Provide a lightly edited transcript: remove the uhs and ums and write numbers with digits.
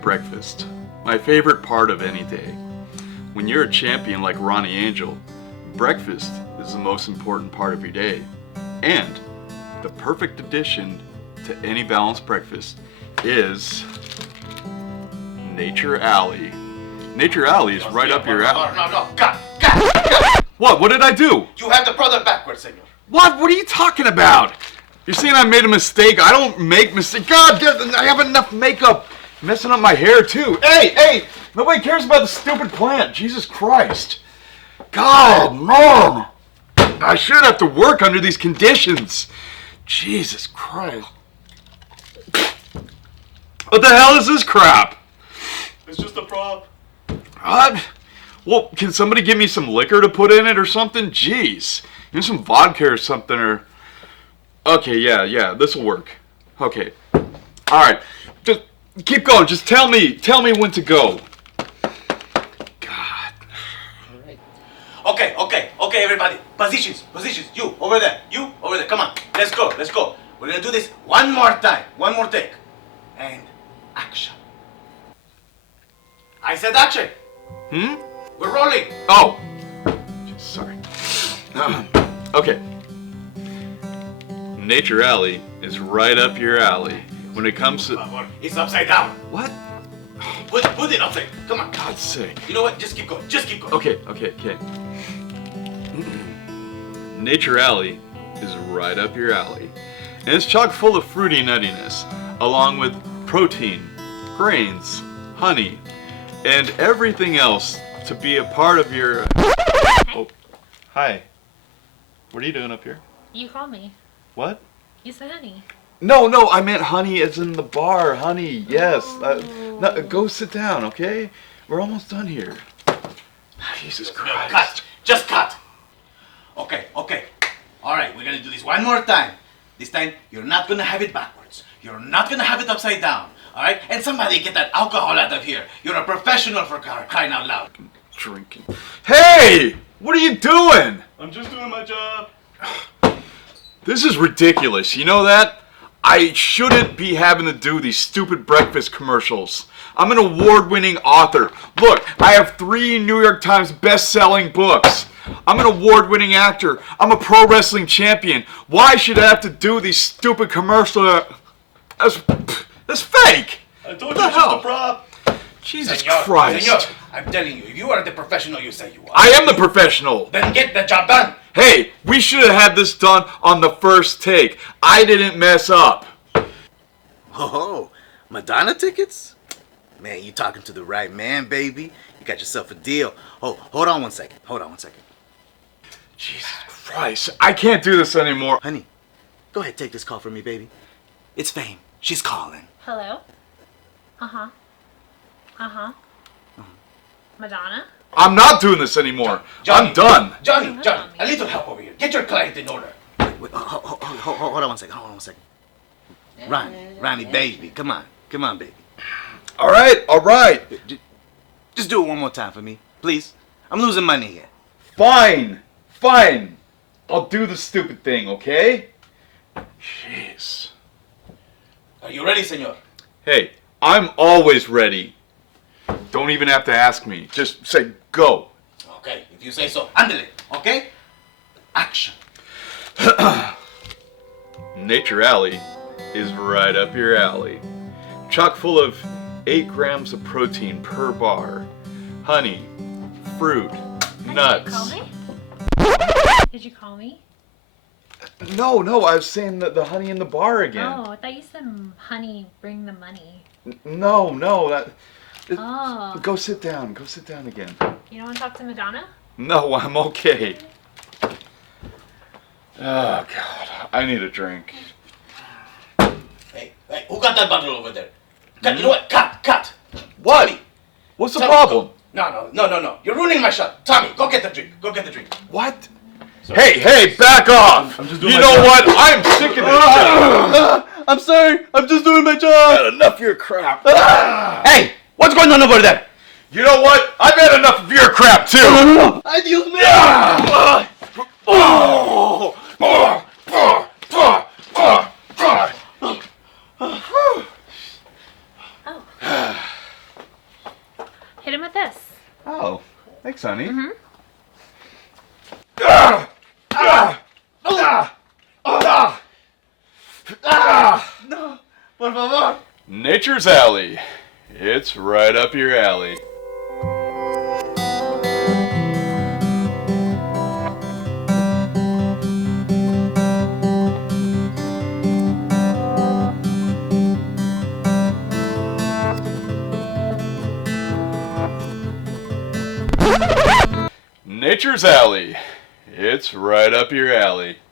Breakfast. My favorite part of any day. When you're a champion like Ronnie Angel, breakfast is the most important part of your day. And the perfect addition to any balanced breakfast is Nature Alley. Nature Alley is right up your alley. No, cut. What? What did I do? You have the product backwards, senor. What? What are you talking about? You're saying I made a mistake? I don't make mistakes. God, I have enough makeup. Messing up my hair too. Hey! Nobody cares about the stupid plant. Jesus Christ. God, man. I should have to work under these conditions. Jesus Christ. What the hell is this crap? It's just a prop. What? Well, can somebody give me some liquor to put in it or something? Jeez. Give me some vodka or something or... Okay, yeah, this'll work. Okay. Alright. Just keep going. Just tell me when to go. God. Okay, everybody. Positions. You, over there. Come on. Let's go. We're gonna do this one more time. One more take. And action. I said action. We're rolling. Oh. Sorry. Okay. Nature Alley is right up your alley. When it comes to... It's upside down. What? Put it upside. Come on. God's sake. You know what? Just keep going. Okay. Nature Alley is right up your alley. And it's chock full of fruity nuttiness, along with protein, grains, honey, and everything else to be a part of your... Oh, hi. What are you doing up here? You called me. What? You said honey. No, I meant honey as in the bar. Honey, yes. No, go sit down, okay? We're almost done here. Jesus Christ. Cut. Just cut. Okay. Alright, we're gonna do this one more time. This time, you're not gonna have it backwards. You're not gonna have it upside down. Alright? And somebody get that alcohol out of here. You're a professional for crying out loud. Drinking. Hey! What are you doing? I'm just doing my job. This is ridiculous. You know that? I shouldn't be having to do these stupid breakfast commercials. I'm an award-winning author. Look, I have 3 New York Times best-selling books. I'm an award-winning actor. I'm a pro wrestling champion. Why should I have to do these stupid commercials? That's fake. I told you it's just a prop. Jesus Christ. Senor, I'm telling you, if you are the professional you say you are. I am the professional. Then get the job done. Hey, we should have had this done on the first take. I didn't mess up. Oh, Madonna tickets? Man, you talking to the right man, baby. You got yourself a deal. Oh, hold on one second. Jesus Christ, I can't do this anymore. Honey, go ahead, take this call from me, baby. It's Fame. She's calling. Hello? Madonna? I'm not doing this anymore. Johnny, I'm done. Johnny, a little help over here. Get your client in order. Wait, hold on one second. Ronnie, baby, come on, baby. All right. Just do it one more time for me, please. I'm losing money here. Fine. I'll do the stupid thing, okay? Jeez. Are you ready, senor? Hey, I'm always ready. Don't even have to ask me. Just say go. Okay, if you say so. Handle it, okay? Action. Nature Alley is right up your alley. Chock full of 8 grams of protein per bar. Honey, fruit, nuts. Did you call me? No, I was saying the honey in the bar again. Oh, I thought you said honey, bring the money. No, that... Oh. Go sit down again. You don't want to talk to Madonna? No, I'm okay. Oh, God, I need a drink. Hey, who got that bottle over there? Cut, you know what? Cut. What? Tommy. What's the Tommy, problem? No. You're ruining my shot. Tommy, go get the drink. What? Sorry. Hey, back off! You know what? I'm sick of this shit. I'm sorry. I'm just doing my job. I've had enough of your crap. Hey, what's going on over there? You know what? I've had enough of your crap too. No. Adios, man. Oh. honey. No, por favor. Nature's Alley. It's right up your alley. Nature's Alley. It's right up your alley.